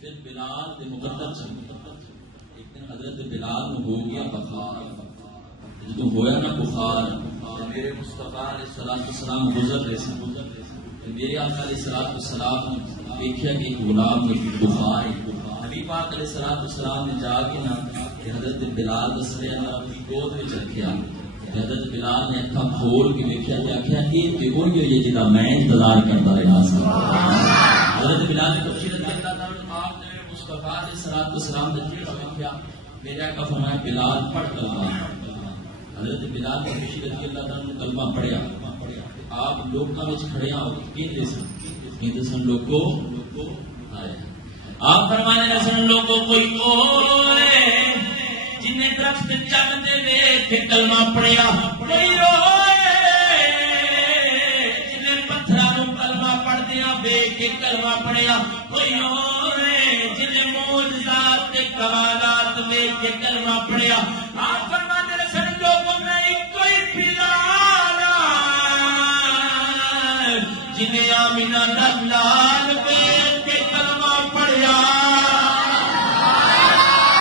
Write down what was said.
پھر بلال دے مقدر چل ایک دن حضرت بلال میں ہو گیا بخار، جدو ہویا نا بخار، میرے مصطفیٰ علیہ السلام گزر رہے سن، میرے آقا علیہ السلام نے دیکھا کہ ایک غلام میں بخار ہے، نبی پاک علیہ السلام نے جا کے نا حضرت بلال دس رہے ہیں اپنی گود میں رکھیا، حضرت بلال نے اکھا کھول کے دیکھا کہ آخیا یہ دیکھو یہ جدا میں انتظار کرتا رہا سا۔ حضرت بلال نے بشیر رضی اللہ تعالیٰ آپ نے مصطفیٰ علیہ السلام نے چہرہ دیکھا، میرے آقا فرمایا بلال پڑھ کلمہ۔ حضرت بلال نے بشیر رضی اللہ تعالیٰ نے کلمہ پڑھیا، آپ لوگوں میں کھڑے کہتے سن لوگوں آئے آپ فرمانے لگے سن لوگوں کوئی اور جنہیں درخت چلتے دیکھ کلمہ پڑھیا، کوئی اور جنہیں پتھراں کلمہ پڑھدیاں دیکھ کے کلمہ پڑھیا، کوئی اور جنہیں معجزات کے کمالات دیکھ کے کلمہ پڑھیا۔ آپ فرمانے لگے سن لوگوں میں کوئی بلال جنہیں آمینہ کا